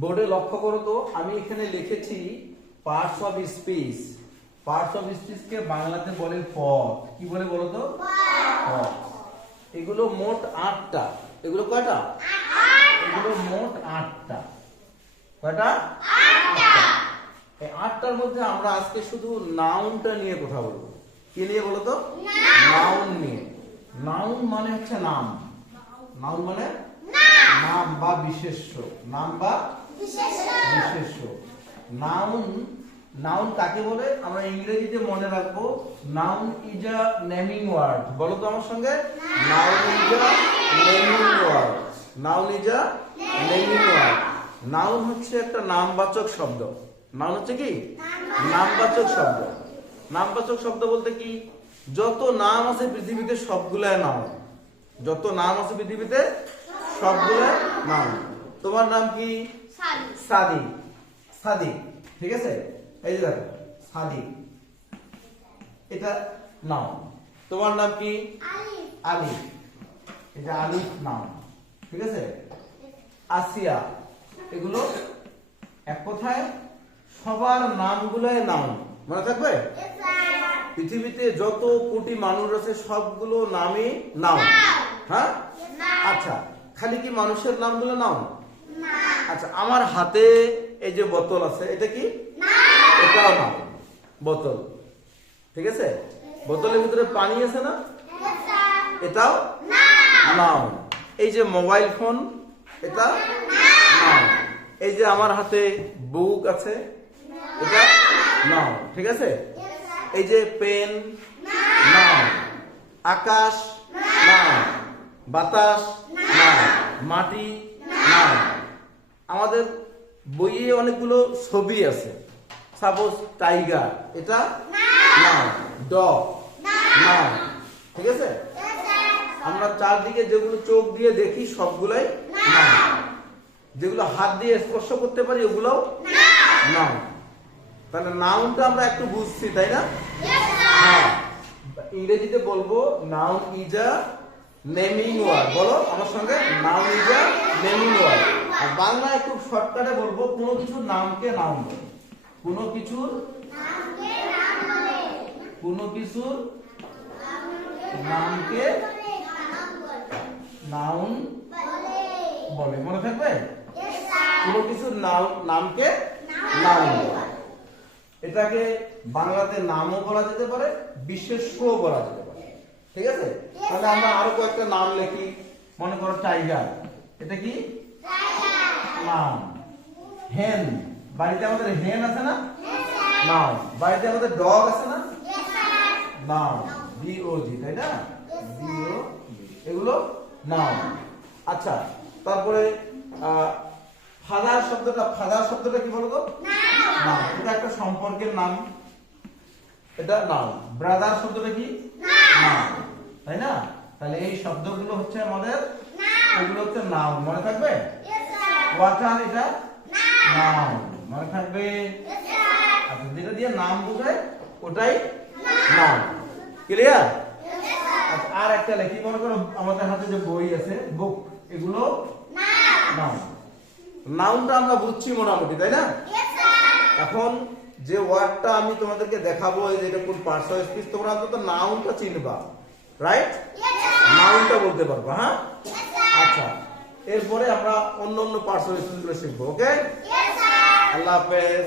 বোর্ডে লক্ষ্য করো তো, আমি এখানে লিখেছি parts of speech. Parts of speech কে বাংলাতে বলে পদ। কি বলে বলো তো? পদ। এগুলো মোট 8টা। এগুলো কয়টা? এগুলো মোট 8টা। কয়টা? 8টা। এই 8টার মধ্যে আমরা আজকে শুধু নাউনটা নিয়ে কথা বলবো। কি নিয়ে বলো তো? নাউন নিয়ে। নাউন মানে হচ্ছে নাম। নাউন মানে নাম বা বিশেষ্য। নাম বা বিশেষ্য। নাউন, নাউন কাকে বলে আমরা ইংরেজিতে মনে রাখবো। Noun is a naming word. বলো তো আমার সঙ্গে, noun is a naming word. Noun is a naming word. Noun হচ্ছে একটা নামবাচক শব্দ। নাউন হচ্ছে কি? নামবাচক শব্দ। নামবাচক শব্দ বলতে কি, যত নাম আছে পৃথিবীতে সবগুলাই নাম। যত নাম আছে পৃথিবীতে সবগুলাই নাম। তোমার নাম কি? সাদি। সাদি, ঠিক আছে? এই যে দেখো সাদি, এটা নাম। তোমার নাম কি? আলী। এটা আলিফ নাম, ঠিক আছে? আসিয়া, এগুলো এক কথায় সবার নামগুলোই নাম। মনে থাকবে? পৃথিবীতে যত কোটি মানুষ আছে সবগুলো নামই নাম। হ্যাঁ, আচ্ছা, খালি কি মানুষের নামগুলো নাম? আচ্ছা, আমার হাতে এই যে বোতল আছে, এটা কি? এটাও নাম, বোতল, ঠিক আছে? বোতলের ভিতরে পানি আছে না, এটাও নাম। এই যে মোবাইল ফোন, এটা নাম। এই যে আমার হাতে বুক আছে, এটা নাম, ঠিক আছে? এই যে পেন, নাম। আকাশ, নাম। বাতাস, নাম। মাটি, নাম। আমাদের বইয়ে অনেকগুলো ছবি আছে। সাপোজ টাইগার, এটা নাম। ডগ, নাম, ঠিক আছে? আমরা চারদিকে যেগুলো চোখ দিয়ে দেখি সবগুলাই নাম। যেগুলো হাত দিয়ে স্পর্শ করতে পারি ওগুলোও নাম। তাহলে নাউনটা আমরা একটু বুঝছি, তাই না? হ্যাঁ, ইংরেজিতে বলবো noun is a naming word. বলো আমার সঙ্গে, noun is a naming word. আর বাংলায় খুব শর্টকাটে বলবো কোনো কিছুর নামকে নাউন বলে। কোনো কিছুর নামকে নাউন বলে। মনে থাকবে? কোনো কিছুর নামকে নাউন বলে। এটাকে বাংলাতে নামও বলা যেতে পারে, বিশেষ্যও বলা যেতে পারে, ঠিক আছে? তাহলে আমরা আরো কয়েকটা নাম লিখি। মনে করো টাইগার, এটা কি? নাম। হেন, বাড়িতে আমাদের হেন আছে না, নাম। বাড়িতে আমাদের ডগ আছে না, নাম। বিওজি, তাই না? বিওজি, এগুলো নাম। আচ্ছা, তারপরে ফাদার শব্দটা, ফাদার শব্দটা কি বলতো? নাম। এটা একটা সম্পর্কের নাম, এটা নাম। ব্রাদার শব্দটা কি? নাম, তাই না? তাহলে এই শব্দগুলো হচ্ছে আমাদের, এগুলো হচ্ছে নাম। মনে থাকবে? ওয়াটার, এটা নাম। মনে থাকবে? আচ্ছা, যেটা দিয়ে নাম বোঝায় ওটাই নাম। ক্লিয়ার? আচ্ছা, আর একটা লেখি। মনে করো আমাদের হাতে যে বই আছে, বুক, এগুলো নাম। নাউনটা আমরা বুঝছি মোটামুটি, তাই না? এখন যে ওয়ার্ডটা আমি তোমাদেরকে দেখাবো, এই যে এটা কোন পার্টস অফ স্পিচ, তোমরা অন্তত নাউনটা চিনবা, রাইট? নাউনটা বলতে পারবা, হ্যাঁ? আচ্ছা, এরপরে আমরা অন্য অন্য পার্টস অফ স্পিচ গুলো শিখবো। ওকে, আল্লাহ হাফেজ।